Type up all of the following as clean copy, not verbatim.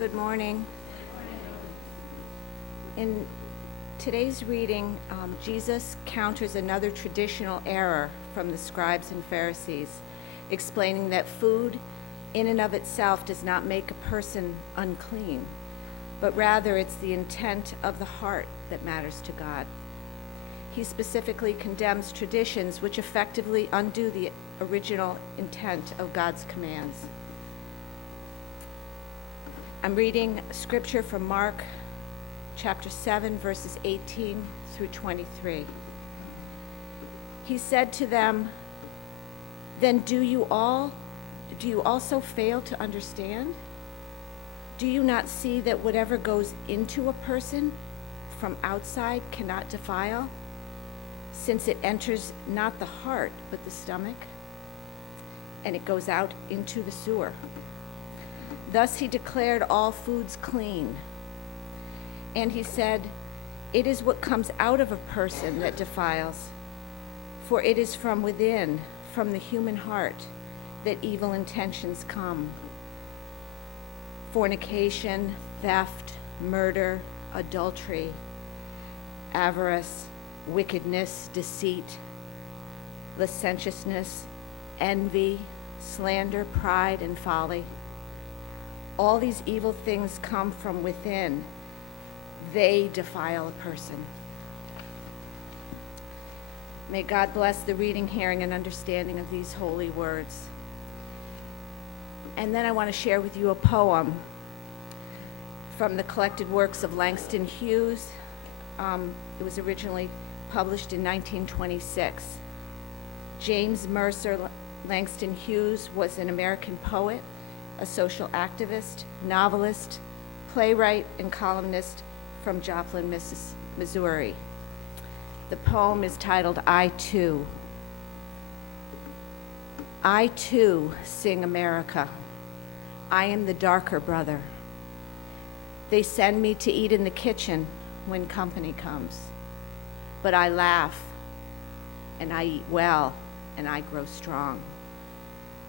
Good morning. In today's reading, Jesus counters another traditional error from the scribes and Pharisees, explaining that food in and of itself does not make a person unclean, but rather it's the intent of the heart that matters to God. He specifically condemns traditions which effectively undo the original intent of God's commands. I'm reading scripture from Mark chapter 7, verses 18 through 23. He said to them, "Then do you also fail to understand? Do you not see that whatever goes into a person from outside cannot defile, since it enters not the heart but the stomach, and it goes out into the sewer? Thus he declared all foods clean. And he said, it is what comes out of a person that defiles, for it is from within, from the human heart, that evil intentions come. Fornication, theft, murder, adultery, avarice, wickedness, deceit, licentiousness, envy, slander, pride, and folly. All these evil things come from within. They defile a person." May God bless the reading, hearing, and understanding of these holy words. And then I want to share with you a poem from the collected works of Langston Hughes. It was originally published in 1926. James Mercer Langston Hughes was an American poet, a social activist, novelist, playwright, and columnist from Joplin, Missouri. The poem is titled, "I Too." I too sing America. I am the darker brother. They send me to eat in the kitchen when company comes. But I laugh, and I eat well, and I grow strong.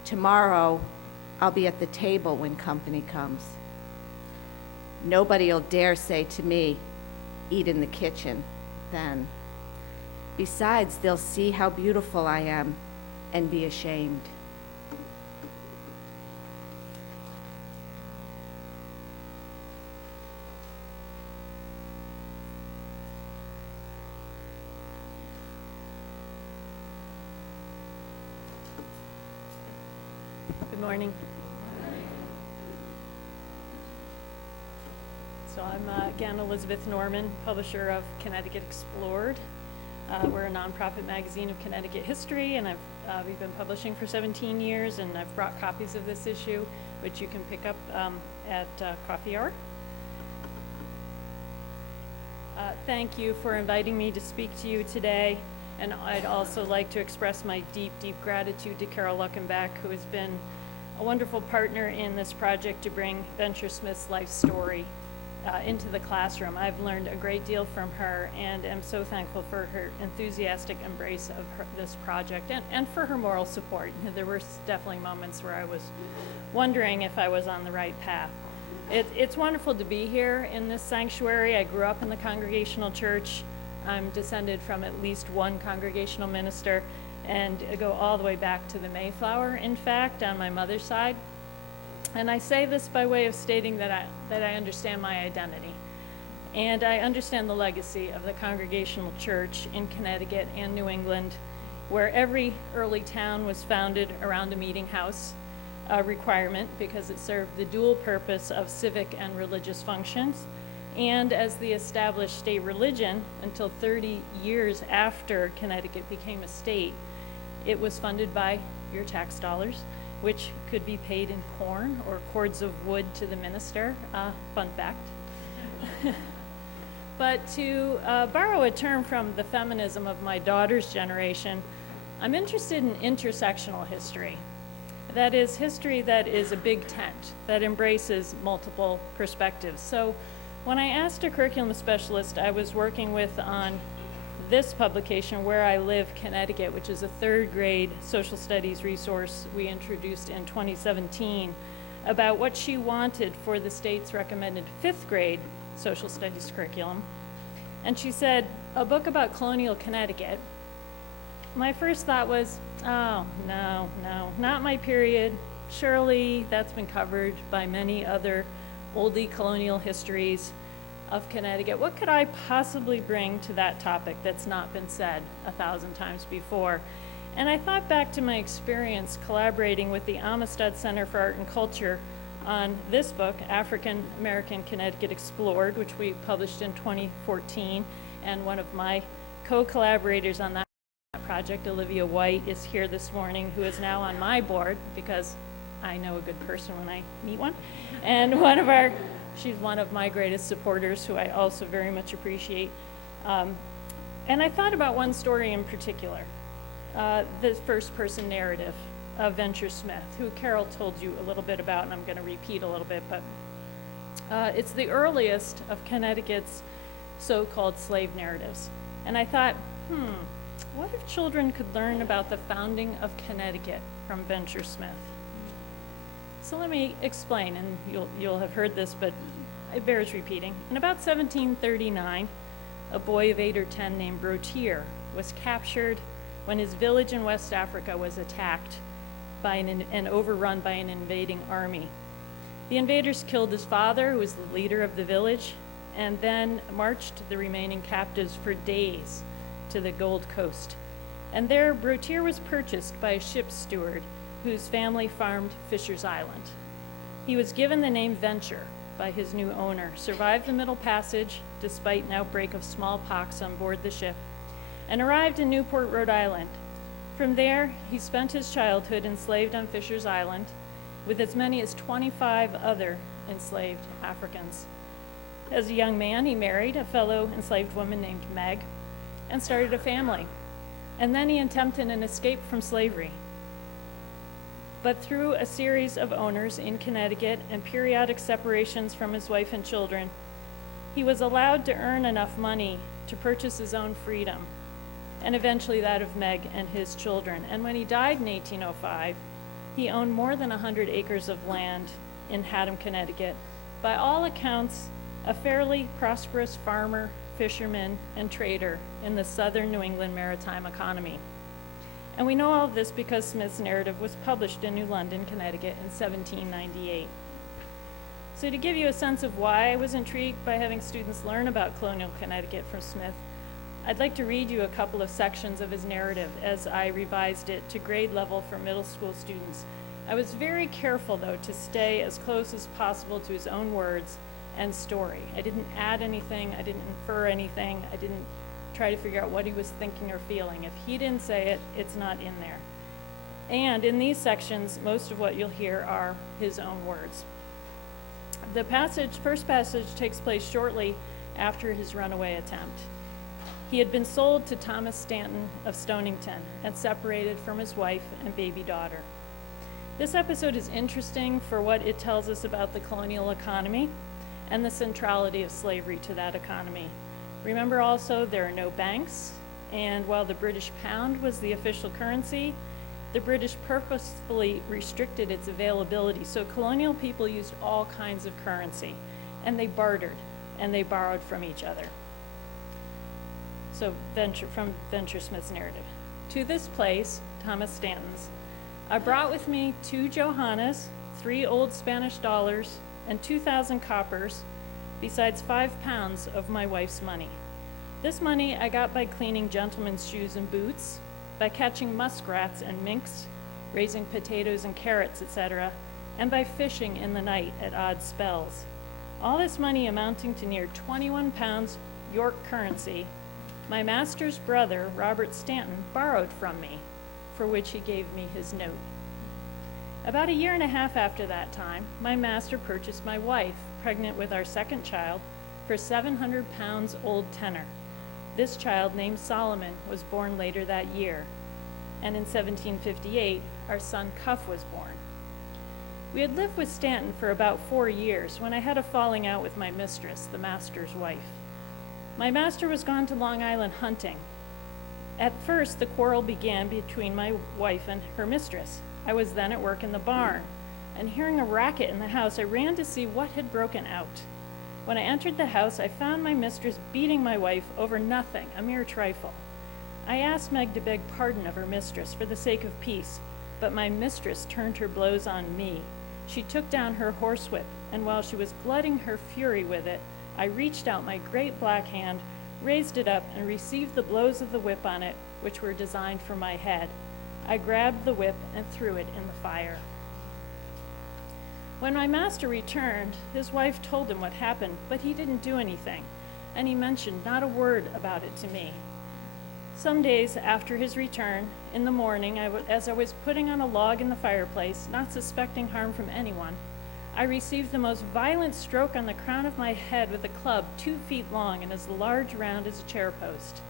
Tomorrow, I'll be at the table when company comes. Nobody'll dare say to me, "Eat in the kitchen," then. Besides, they'll see how beautiful I am and be ashamed. Good morning. So I'm again Elizabeth Normen, publisher of Connecticut Explored. We're a nonprofit magazine of Connecticut history, and we've been publishing for 17 years, and I've brought copies of this issue, which you can pick up at Coffee Hour. Thank you for inviting me to speak to you today, and I'd also like to express my deep, deep gratitude to Carol Luckenbach, who has been a wonderful partner in this project to bring Venture Smith's life story into the classroom. I've learned a great deal from her, and am so thankful for her enthusiastic embrace of this project, and for her moral support. There were definitely moments where I was wondering if I was on the right path. It's wonderful to be here in this sanctuary. I grew up in the Congregational Church. I'm descended from at least one congregational minister, and I go all the way back to the Mayflower, in fact, on my mother's side. And I say this by way of stating that I understand my identity. And I understand the legacy of the Congregational Church in Connecticut and New England, where every early town was founded around a meeting house requirement because it served the dual purpose of civic and religious functions. And as the established state religion until 30 years after Connecticut became a state, it was funded by your tax dollars, which could be paid in corn or cords of wood to the minister. Fun fact. But to borrow a term from the feminism of my daughter's generation, I'm interested in intersectional history. That is, history that is a big tent, that embraces multiple perspectives. So when I asked a curriculum specialist I was working with on this publication, Where I Live, Connecticut, which is a third grade social studies resource we introduced in 2017, about what she wanted for the state's recommended 5th grade social studies curriculum. And she said, a book about colonial Connecticut. My first thought was, oh, no, not my period. Surely that's been covered by many other oldie colonial histories of Connecticut. What could I possibly bring to that topic that's not been said 1,000 times before? And I thought back to my experience collaborating with the Amistad Center for Art and Culture on this book, African American Connecticut Explored, which we published in 2014. And one of my co-collaborators on that project, Olivia White, is here this morning, who is now on my board because I know a good person when I meet one. And she's one of my greatest supporters, who I also very much appreciate. And I thought about one story in particular. The first person narrative of Venture Smith, who Carol told you a little bit about, and I'm going to repeat a little bit, but it's the earliest of Connecticut's so-called slave narratives. And I thought, what if children could learn about the founding of Connecticut from Venture Smith? So let me explain, and you'll have heard this, but it bears repeating. In about 1739, a boy of 8 or 10 named Brotier was captured when his village in West Africa was attacked by and overrun by an invading army. The invaders killed his father, who was the leader of the village, and then marched the remaining captives for days to the Gold Coast. And there, Brotier was purchased by a ship's steward whose family farmed Fisher's Island. He was given the name Venture by his new owner, survived the Middle Passage despite an outbreak of smallpox on board the ship, and arrived in Newport, Rhode Island. From there, he spent his childhood enslaved on Fisher's Island with as many as 25 other enslaved Africans. As a young man, he married a fellow enslaved woman named Meg and started a family. And then he attempted an escape from slavery. But through a series of owners in Connecticut and periodic separations from his wife and children, he was allowed to earn enough money to purchase his own freedom, and eventually that of Meg and his children. And when he died in 1805, he owned more than 100 acres of land in Haddam, Connecticut. By all accounts, a fairly prosperous farmer, fisherman, and trader in the southern New England maritime economy. And we know all of this because Smith's narrative was published in New London, Connecticut in 1798. So to give you a sense of why I was intrigued by having students learn about colonial Connecticut from Smith, I'd like to read you a couple of sections of his narrative as I revised it to grade level for middle school students. I was very careful, though, to stay as close as possible to his own words and story. I didn't add anything, I didn't infer anything, I didn't try to figure out what he was thinking or feeling. If he didn't say it, it's not in there. And in these sections, most of what you'll hear are his own words. The first passage takes place shortly after his runaway attempt. He had been sold to Thomas Stanton of Stonington and separated from his wife and baby daughter. This episode is interesting for what it tells us about the colonial economy and the centrality of slavery to that economy. Remember also, there are no banks, and while the British pound was the official currency, the British purposefully restricted its availability, so colonial people used all kinds of currency, and they bartered, and they borrowed from each other. So from Venture Smith's narrative. To this place, Thomas Stanton's, I brought with me 2 Johannas, 3 old Spanish dollars, and 2,000 coppers, besides 5 pounds of my wife's money. This money I got by cleaning gentlemen's shoes and boots, by catching muskrats and minks, raising potatoes and carrots, etc., and by fishing in the night at odd spells. All this money amounting to near 21 pounds York currency, my master's brother, Robert Stanton, borrowed from me, for which he gave me his note. About a year and a half after that time, my master purchased my wife, pregnant with our second child, for 700 pounds old tenor. This child, named Solomon, was born later that year, and in 1758, our son Cuff was born. We had lived with Stanton for about 4 years when I had a falling out with my mistress, the master's wife. My master was gone to Long Island hunting. At first, the quarrel began between my wife and her mistress. I was then at work in the barn. and hearing a racket in the house, I ran to see what had broken out. When I entered the house, I found my mistress beating my wife over nothing, a mere trifle. I asked Meg to beg pardon of her mistress for the sake of peace, but my mistress turned her blows on me. She took down her horsewhip, and while she was glutting her fury with it, I reached out my great black hand, raised it up, and received the blows of the whip on it, which were designed for my head. I grabbed the whip and threw it in the fire. When my master returned, his wife told him what happened, but he didn't do anything, and he mentioned not a word about it to me. Some days after his return, in the morning, as I was putting on a log in the fireplace, not suspecting harm from anyone, I received the most violent stroke on the crown of my head with a club 2 feet long and as large round as a chair post.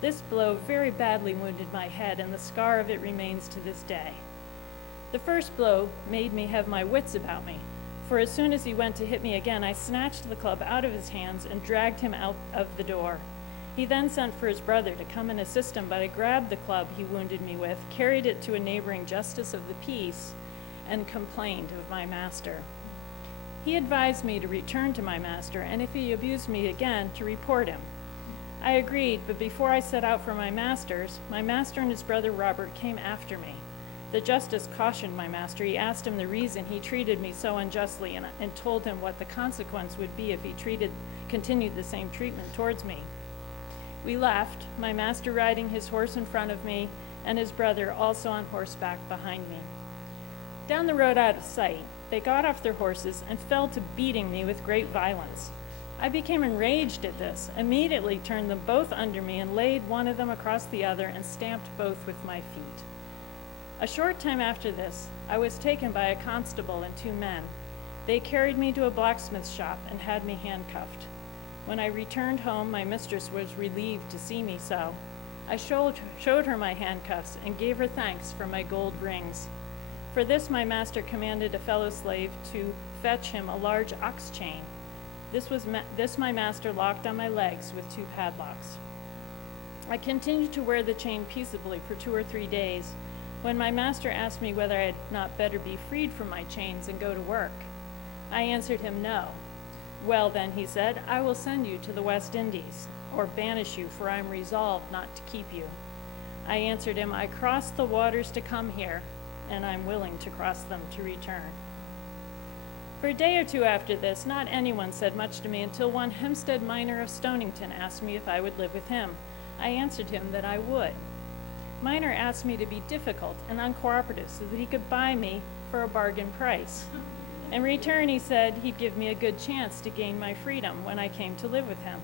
This blow very badly wounded my head, and the scar of it remains to this day. The first blow made me have my wits about me, for as soon as he went to hit me again, I snatched the club out of his hands and dragged him out of the door. He then sent for his brother to come and assist him, but I grabbed the club he wounded me with, carried it to a neighboring justice of the peace, and complained of my master. He advised me to return to my master, and if he abused me again, to report him. I agreed, but before I set out for my master and his brother Robert came after me. The justice cautioned my master. He asked him the reason he treated me so unjustly and told him what the consequence would be if he continued the same treatment towards me. We left, my master riding his horse in front of me and his brother also on horseback behind me. Down the road out of sight, they got off their horses and fell to beating me with great violence. I became enraged at this, immediately turned them both under me and laid one of them across the other and stamped both with my feet. A short time after this, I was taken by a constable and 2 men. They carried me to a blacksmith's shop and had me handcuffed. When I returned home, my mistress was relieved to see me so. I showed her my handcuffs and gave her thanks for my gold rings. For this, my master commanded a fellow slave to fetch him a large ox chain. This my master locked on my legs with 2 padlocks. I continued to wear the chain peaceably for 2 or 3 days, when my master asked me whether I had not better be freed from my chains and go to work. I answered him no. Well then, he said, I will send you to the West Indies, or banish you, for I am resolved not to keep you. I answered him, I crossed the waters to come here, and I am willing to cross them to return. For a day or 2 after this, not anyone said much to me until one Hempstead miner of Stonington asked me if I would live with him. I answered him that I would. Miner asked me to be difficult and uncooperative so that he could buy me for a bargain price. In return, he said he'd give me a good chance to gain my freedom when I came to live with him.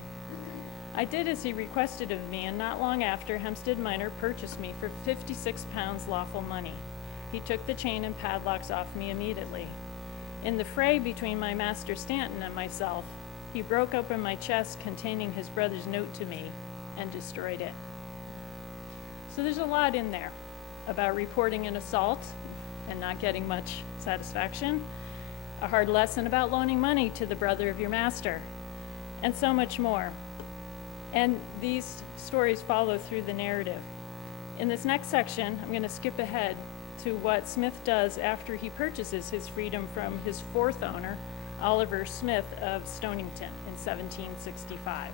I did as he requested of me, and not long after, Hempstead Miner purchased me for 56 pounds lawful money. He took the chain and padlocks off me immediately. In the fray between my master Stanton and myself, he broke open my chest containing his brother's note to me and destroyed it. So there's a lot in there about reporting an assault and not getting much satisfaction, a hard lesson about loaning money to the brother of your master, and so much more. And these stories follow through the narrative. In this next section, I'm going to skip ahead to what Smith does after he purchases his freedom from his 4th owner, Oliver Smith of Stonington, in 1765.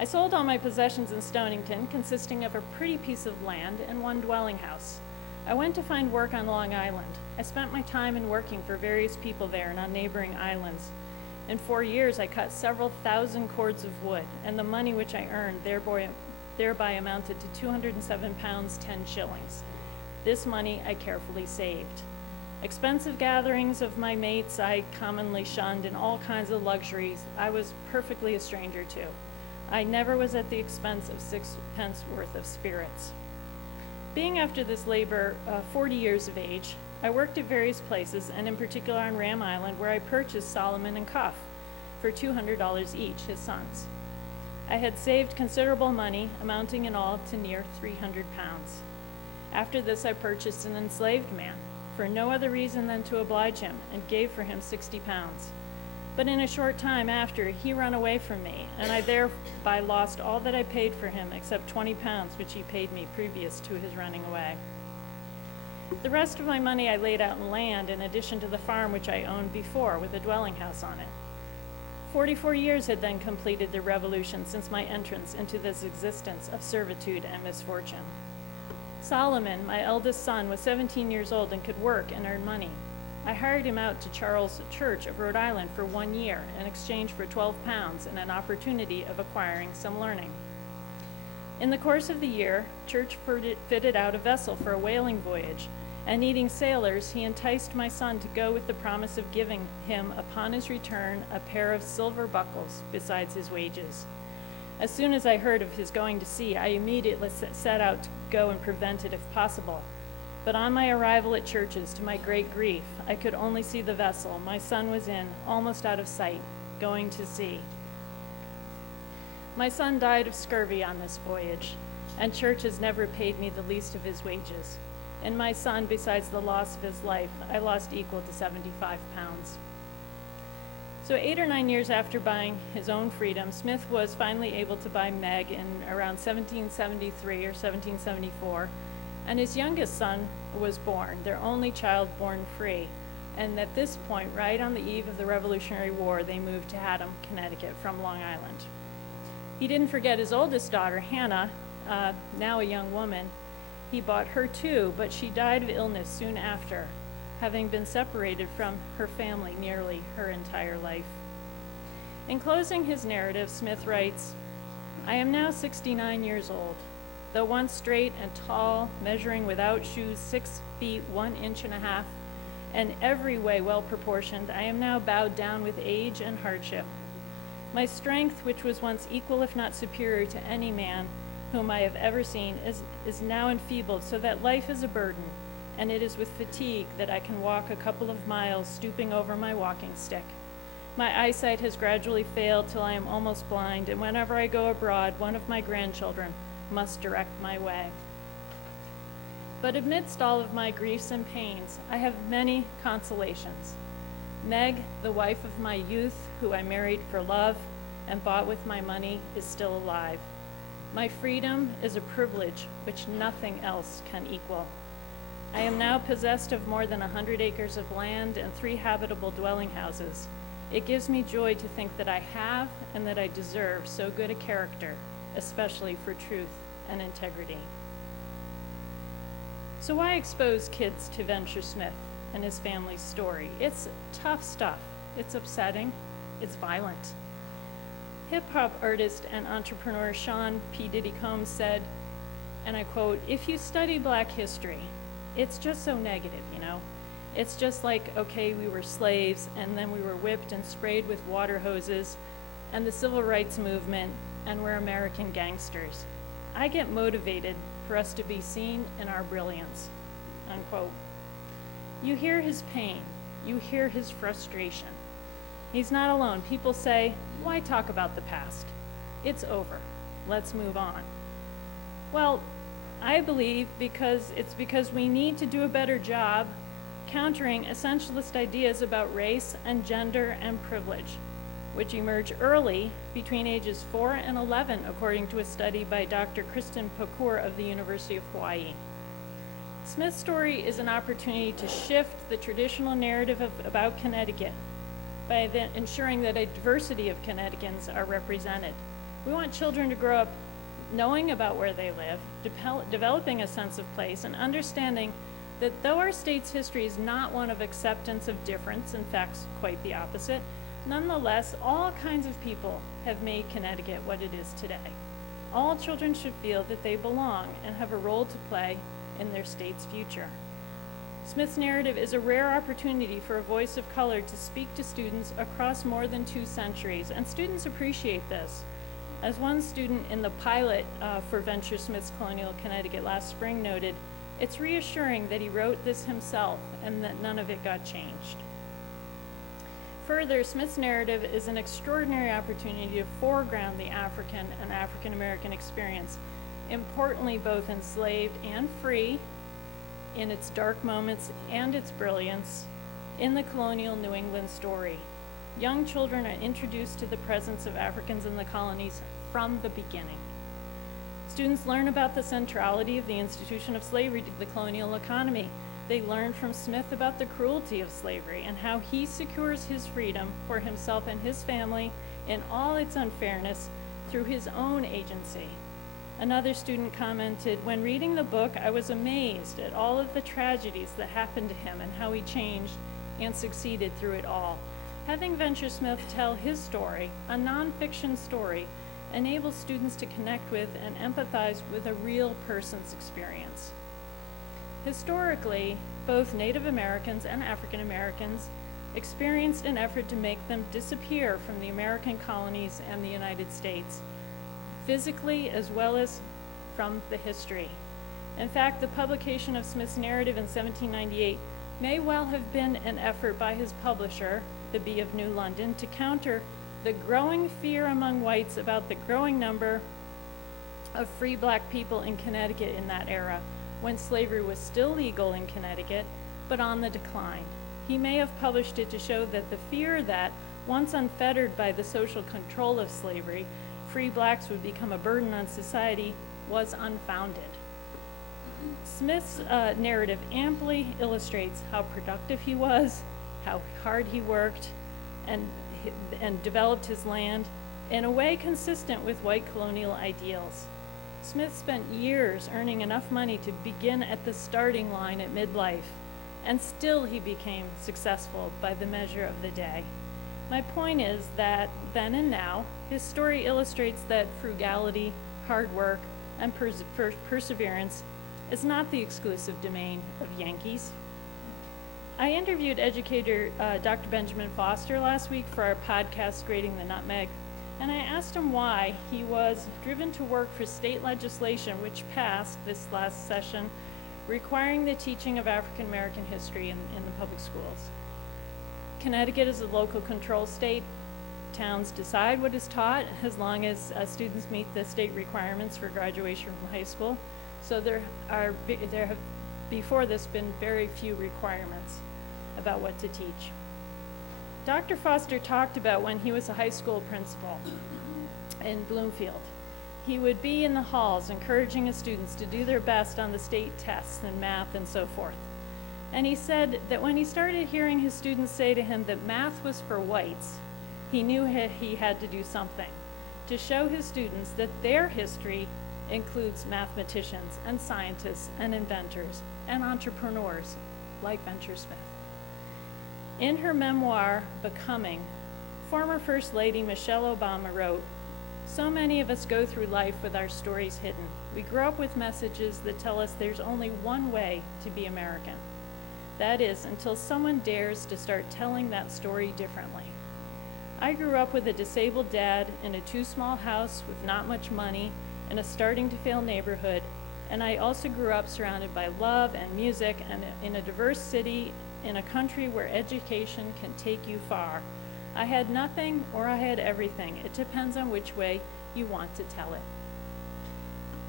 I sold all my possessions in Stonington, consisting of a pretty piece of land and 1 dwelling house. I went to find work on Long Island. I spent my time in working for various people there and on neighboring islands. In 4 years, I cut several thousand cords of wood, and the money which I earned thereby amounted to 207 pounds 10 shillings. This money I carefully saved. Expensive gatherings of my mates I commonly shunned, and all kinds of luxuries I was perfectly a stranger to. I never was at the expense of 6 pence worth of spirits. Being after this labor 40 years of age, I worked at various places, and in particular on Ram Island, where I purchased Solomon and Cuff for $200 each, his sons. I had saved considerable money, amounting in all to near 300 pounds. After this, I purchased an enslaved man, for no other reason than to oblige him, and gave for him 60 pounds. But in a short time after, he ran away from me, and I thereby lost all that I paid for him except 20 pounds, which he paid me previous to his running away. The rest of my money I laid out in land in addition to the farm which I owned before with a dwelling house on it. 44 years had then completed the revolution since my entrance into this existence of servitude and misfortune. Solomon, my eldest son, was 17 years old and could work and earn money. I hired him out to Charles Church of Rhode Island for 1 year in exchange for 12 pounds and an opportunity of acquiring some learning. In the course of the year, Church fitted out a vessel for a whaling voyage, and needing sailors, he enticed my son to go with the promise of giving him, upon his return, a pair of silver buckles besides his wages. As soon as I heard of his going to sea, I immediately set out to go and prevent it if possible. But on my arrival at Church's, to my great grief, I could only see the vessel my son was in, almost out of sight, going to sea. My son died of scurvy on this voyage, and Church has never paid me the least of his wages. And my son, besides the loss of his life, I lost equal to 75 pounds. So 8 or 9 years after buying his own freedom, Smith was finally able to buy Meg in around 1773 or 1774, and his youngest son was born, their only child born free. And at this point, right on the eve of the Revolutionary War, they moved to Haddam, Connecticut from Long Island. He didn't forget his oldest daughter, Hannah, now a young woman. He bought her too, but she died of illness soon after, having been separated from her family nearly her entire life. In closing his narrative, Smith writes, "I am now 69 years old. Though once straight and tall, measuring without shoes 6 feet 1 inch and a half, and every way well proportioned, I am now bowed down with age and hardship. My strength, which was once equal if not superior to any man whom I have ever seen, is now enfeebled, so that life is a burden, and it is with fatigue that I can walk a couple of miles stooping over my walking stick. My eyesight has gradually failed till I am almost blind, and whenever I go abroad, one of my grandchildren must direct my way. But amidst all of my griefs and pains, I have many consolations. Meg, the wife of my youth, who I married for love and bought with my money, is still alive. My freedom is a privilege which nothing else can equal. I am now possessed of more than 100 acres of land and 3 habitable dwelling houses. It gives me joy to think that I have and that I deserve so good a character, especially for truth and integrity." So why expose kids to Venture Smith and his family's story? It's tough stuff. It's upsetting. It's violent. Hip-hop artist and entrepreneur Sean P. Diddy Combs said, and I quote, "If you study Black history, it's just so negative, you know? It's just like, okay, we were slaves, and then we were whipped and sprayed with water hoses, and the civil rights movement, and we're American gangsters. I get motivated for us to be seen in our brilliance," unquote. You hear his pain. You hear his frustration. He's not alone. People say, "Why talk about the past? It's over. Let's move on." Well, I believe because we need to do a better job countering essentialist ideas about race and gender and privilege, which emerge early between ages 4 and 11, according to a study by Dr. Kristen Pokour of the University of Hawaii. Smith's story is an opportunity to shift the traditional narrative about Connecticut by ensuring that a diversity of Connecticutans are represented. We want children to grow up knowing about where they live, developing a sense of place, and understanding that though our state's history is not one of acceptance of difference, in fact, quite the opposite, nonetheless, all kinds of people have made Connecticut what it is today. All children should feel that they belong and have a role to play in their state's future. Smith's narrative is a rare opportunity for a voice of color to speak to students across more than 2 centuries, and students appreciate this. As one student in the pilot for Venture Smith's Colonial, Connecticut last spring noted, it's reassuring that he wrote this himself and that none of it got changed. Further, Smith's narrative is an extraordinary opportunity to foreground the African and African American experience, importantly both enslaved and free, in its dark moments and its brilliance, in the colonial New England story. Young children are introduced to the presence of Africans in the colonies from the beginning. Students learn about the centrality of the institution of slavery to the colonial economy, They learn from Smith about the cruelty of slavery and how he secures his freedom for himself and his family in all its unfairness through his own agency. Another student commented, "When reading the book, I was amazed at all of the tragedies that happened to him and how he changed and succeeded through it all. Having Venture Smith tell his story, a nonfiction story, enables students to connect with and empathize with a real person's experience." Historically, both Native Americans and African Americans experienced an effort to make them disappear from the American colonies and the United States, physically as well as from the history. In fact, the publication of Smith's narrative in 1798 may well have been an effort by his publisher, the Bee of New London, to counter the growing fear among whites about the growing number of free black people in Connecticut in that era, when slavery was still legal in Connecticut, but on the decline. He may have published it to show that the fear that, once unfettered by the social control of slavery, free blacks would become a burden on society was unfounded. Smith's narrative amply illustrates how productive he was, how hard he worked, and developed his land in a way consistent with white colonial ideals. Smith spent years earning enough money to begin at the starting line at midlife, and still he became successful by the measure of the day. My point is that then and now, his story illustrates that frugality, hard work, and perseverance is not the exclusive domain of Yankees. I interviewed educator Dr. Benjamin Foster last week for our podcast, Grading the Nutmeg, and I asked him why he was driven to work for state legislation which passed this last session, requiring the teaching of African American history in the public schools. Connecticut is a local control state. Towns decide what is taught as long as students meet the state requirements for graduation from high school. So there have before this been very few requirements about what to teach. Dr. Foster talked about when he was a high school principal in Bloomfield. He would be in the halls encouraging his students to do their best on the state tests in math and so forth. And he said that when he started hearing his students say to him that math was for whites, he knew he had to do something to show his students that their history includes mathematicians and scientists and inventors and entrepreneurs like Venture Smith. In her memoir, Becoming, former First Lady Michelle Obama wrote, "So many of us go through life with our stories hidden. We grow up with messages that tell us there's only one way to be American. That is, until someone dares to start telling that story differently. I grew up with a disabled dad in a too-small house with not much money in a starting-to-fail neighborhood, and I also grew up surrounded by love and music and in a diverse city in a country where education can take you far. I had nothing or I had everything. It depends on which way you want to tell it."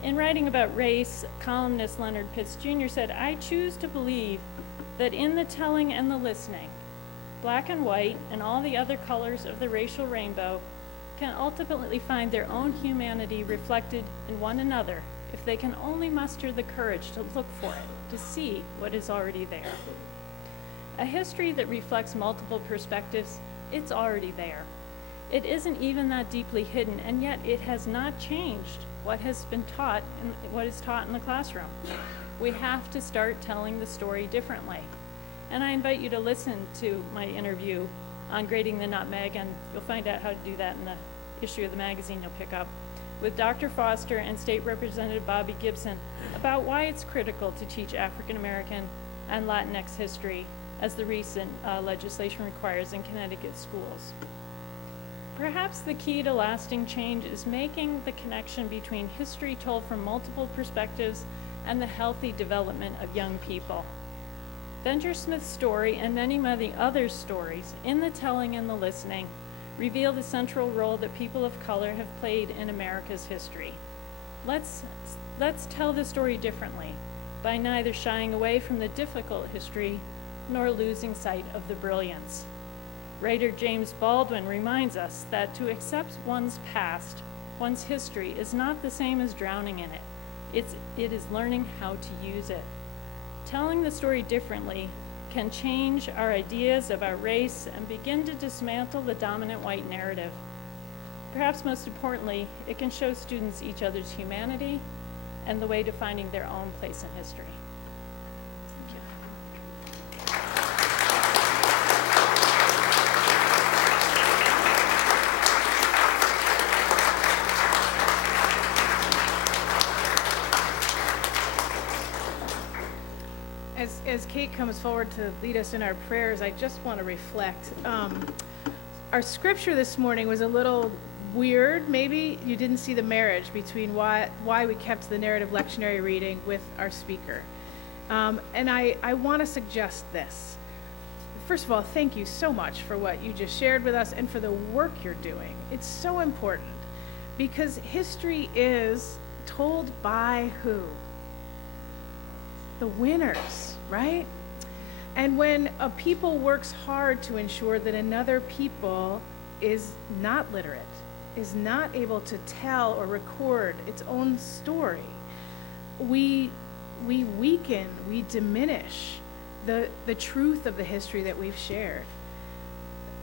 In writing about race, columnist Leonard Pitts Jr. said, "I choose to believe that in the telling and the listening, black and white and all the other colors of the racial rainbow can ultimately find their own humanity reflected in one another if they can only muster the courage to look for it, to see what is already there. A history that reflects multiple perspectives, it's already there. It isn't even that deeply hidden, and yet it has not changed what has been taught and what is taught in the classroom. We have to start telling the story differently." And I invite you to listen to my interview on Grading the Nutmeg, and you'll find out how to do that in the issue of the magazine you'll pick up, with Dr. Foster and State Representative Bobby Gibson about why it's critical to teach African American and Latinx history as the recent legislation requires in Connecticut schools. Perhaps the key to lasting change is making the connection between history told from multiple perspectives and the healthy development of young people. Venture Smith's story and many other stories in the telling and the listening reveal the central role that people of color have played in America's history. Let's tell the story differently by neither shying away from the difficult history nor losing sight of the brilliance. Writer James Baldwin reminds us that to accept one's past, one's history, is not the same as drowning in it. It is learning how to use it. telling the story differently can change our ideas of our race and begin to dismantle the dominant white narrative. Perhaps most importantly, it can show students each other's humanity and the way to finding their own place in history. Thank you. As Kate comes forward to lead us in our prayers, I just want to reflect. Our scripture this morning was a little weird. Maybe you didn't see the marriage between why we kept the narrative lectionary reading with our speaker. And I want to suggest this. First of all, thank you so much for what you just shared with us and for the work you're doing. It's so important because history is told by who? The winners, right? And when a people works hard to ensure that another people is not literate, is not able to tell or record its own story, we weaken, we diminish the truth of the history that we've shared.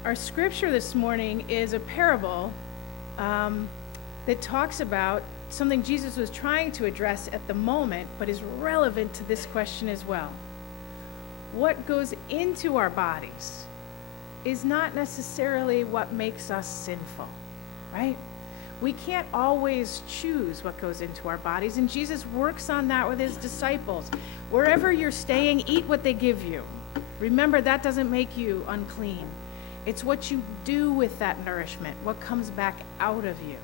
Our scripture this morning is a parable that talks about something Jesus was trying to address at the moment, but is relevant to this question as well. What goes into our bodies is not necessarily what makes us sinful, right? We can't always choose what goes into our bodies, and Jesus works on that with his disciples. Wherever you're staying, eat what they give you. Remember, that doesn't make you unclean. It's what you do with that nourishment, what comes back out of you.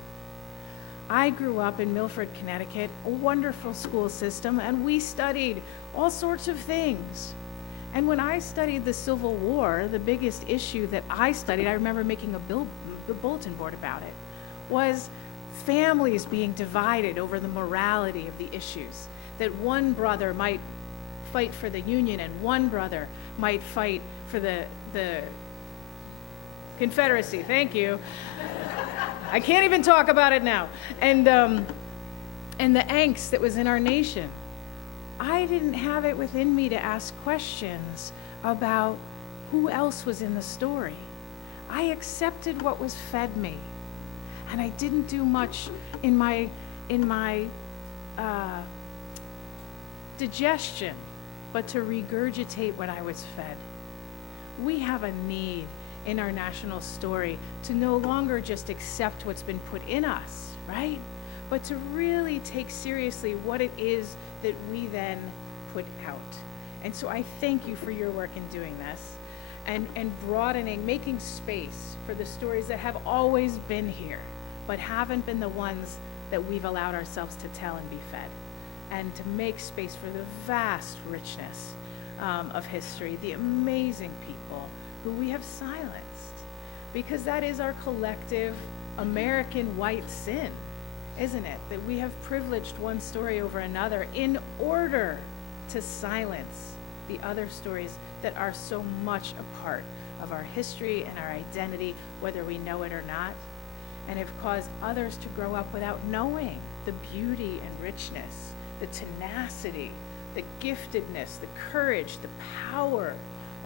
I grew up in Milford, Connecticut, a wonderful school system, and we studied all sorts of things. And when I studied the Civil War, the biggest issue that I studied, I remember making a bulletin board about it, was families being divided over the morality of the issues. That one brother might fight for the Union and one brother might fight for the Confederacy. Thank you. I can't even talk about it now. And the angst that was in our nation. I didn't have it within me to ask questions about who else was in the story. I accepted what was fed me. And I didn't do much in my digestion, but to regurgitate what I was fed. We have a need in our national story to no longer just accept what's been put in us, right? But to really take seriously what it is that we then put out. And so I thank you for your work in doing this and broadening, making space for the stories that have always been here, but haven't been the ones that we've allowed ourselves to tell and be fed. And to make space for the vast richness of history, the amazing people who we have silenced, because that is our collective American white sin, isn't it? That we have privileged one story over another in order to silence the other stories that are so much a part of our history and our identity, whether we know it or not, and have caused others to grow up without knowing the beauty and richness, the tenacity, the giftedness, the courage, the power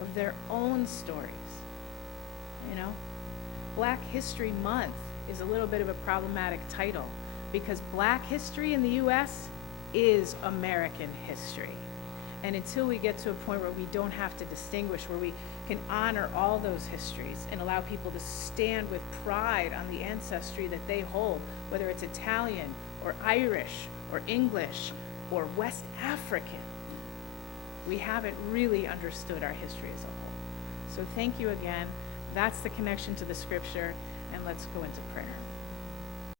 of their own stories. You know, Black History Month is a little bit of a problematic title because Black history in the U.S. is American history. And until we get to a point where we don't have to distinguish, where we can honor all those histories and allow people to stand with pride on the ancestry that they hold, whether it's Italian or Irish or English or West African, we haven't really understood our history as a whole. So thank you again. That's the connection to the scripture, and let's go into prayer.